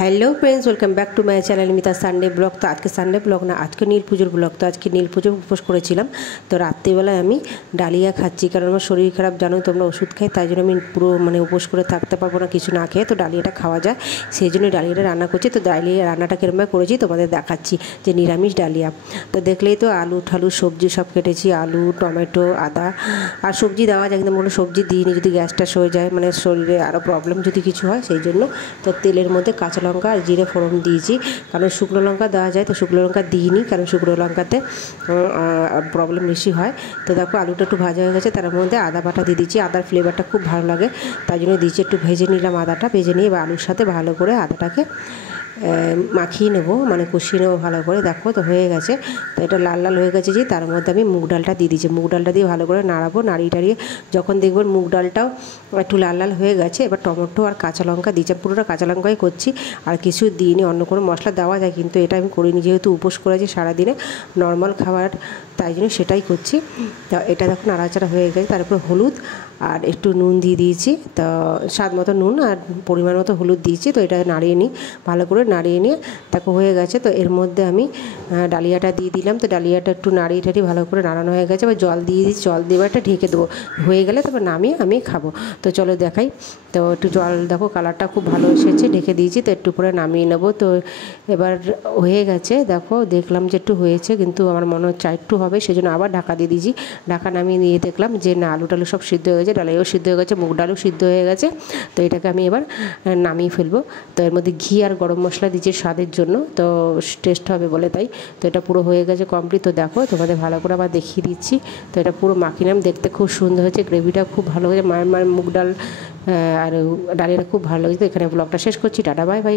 Hello friends, welcome back to my channel Mita Sunday blog. তো আজকে Sunday blog না, আজকে নীল পুজোর ব্লগ। তো আজকে নীল পুজো উপোস করেছিলাম। তো রাত্রিবেলায় আমি ডালিয়া খাচ্ছি, কারণ আমার শরীর খারাপ, জানো তোমরা, ওষুধ খাই, তাই জন্য আমি পুরো উপোস করে থাকতে পারবো না কিছু না খেয়ে। তো ডালিয়াটা খাওয়া যায়, সেই জন্য ডালিয়াটা রান্না করছি। তো ডালিয়া রান্নাটা কীরকমভাবে করেছি তোমাদের দেখাচ্ছি, যে নিরামিষ ডালিয়া। তো দেখলেই তো আলু ঠালু সবজি সব কেটেছি, আলু, টমেটো, আদা। আর সবজি দেওয়া যায়, কিন্তু কোনো সবজি দিইনি, যদি গ্যাসটা হয়ে যায়, শরীরে আরও প্রবলেম যদি কিছু হয় সেই জন্য। তো তেলের মধ্যে কাঁচা লঙ্কা আর জিরে ফোড়ন দিয়েছি, কারণ শুকনো লঙ্কা দেওয়া যায়, তো শুকনো লঙ্কা দিইনি, কারণ শুকনো লঙ্কাতে প্রবলেম বেশি হয়। তো দেখো আলুটা একটু ভাজা হয়ে গেছে, তার মধ্যে আদা বাটা দিয়ে দিচ্ছি। আদার ফ্লেভারটা খুব ভালো লাগে, তাই জন্য দিচ্ছি। একটু ভেজে নিলাম আদাটা, ভেজে নিয়ে এবার আলুর সাথে ভালো করে আদাটাকে মাখিয়ে নেবো, কষিয়ে নেবো ভালো করে। দেখো তো হয়ে গেছে। তো এটা লাল লাল হয়ে গেছে, যে তার মধ্যে আমি মুগ ডালটা দিয়ে দিচ্ছি। মুগ ডালটা দিয়ে ভালো করে নাড়াবো, নাড়িয়ে টাড়িয়ে যখন দেখবেন মুগ ডালটাও একটু লাল লাল হয়ে গেছে, এবার টমেটো আর কাঁচা লঙ্কা দিচ্ছি। পুরোটা কাঁচা লঙ্কাই করছি, আর কিছু দিইনি। অন্য কোনো মশলা দেওয়া যায়, কিন্তু এটা আমি করিনি, যেহেতু উপোস করেছি সারাদিনে নর্মাল খাবার, তাই জন্য সেটাই করছি। তো এটা দেখো নাড়াচাড়া হয়ে গেছে। তারপর হলুদ আর একটু নুন দিয়ে দিয়েছি, তো স্বাদ মতো নুন আর পরিমাণ মতো হলুদ দিয়েছি। তো এটা নাড়িয়ে নিই, ভালো করে নাড়িয়ে নিয়ে দেখো হয়ে গেছে। তো এর মধ্যে আমি ডালিয়াটা দিয়ে দিলাম। তো ডালিয়াটা একটু নাড়িয়ে টাড়িয়ে ভালো করে নাড়ানো হয়ে গেছে, এবার জল দিয়ে দিচ্ছি। জল দিয়ে একটা ঢেকে দেবো, হয়ে গেলে তারপর নামিয়ে আমি খাবো। তো চলো দেখাই। তো একটু জল দেখো, কালারটা খুব ভালো এসেছে, ঢেকে দিয়েছি। তো একটু পরে নামিয়ে নেবো। তো এবার হয়ে গেছে, দেখো দেখলাম যে একটু হয়েছে, কিন্তু আমার মনে হচ্ছে একটু হবে, সেজন্য আবার ঢাকা দিয়ে দিয়েছি। ঢাকা নামিয়ে নিয়ে দেখলাম যে না, আলু টালু সব সিদ্ধ হয়ে গেছে, ডালিয়াও সিদ্ধ হয়ে গেছে, মুগ ডালও সিদ্ধ হয়ে গেছে। তো এটাকে আমি এবার নামিয়ে ফেলবো। তো এর মধ্যে ঘি আর গরম মশলা দিয়েছি স্বাদের জন্য, তো টেস্ট হবে বলে, তাই। তো এটা পুরো হয়ে গেছে কমপ্লিট। তো দেখো তোমাদের ভালো করে আবার দেখিয়ে দিচ্ছি। তো এটা পুরো মাখিয়ে নাম, দেখতে খুব সুন্দর হয়েছে, গ্রেভিটা খুব ভালো হয়েছে, মায়ের মুগ ডাল আর ডালিয়াটা খুব ভালো হয়েছে। এখানে ব্লগটা শেষ করছি, টাটা বাই বাই।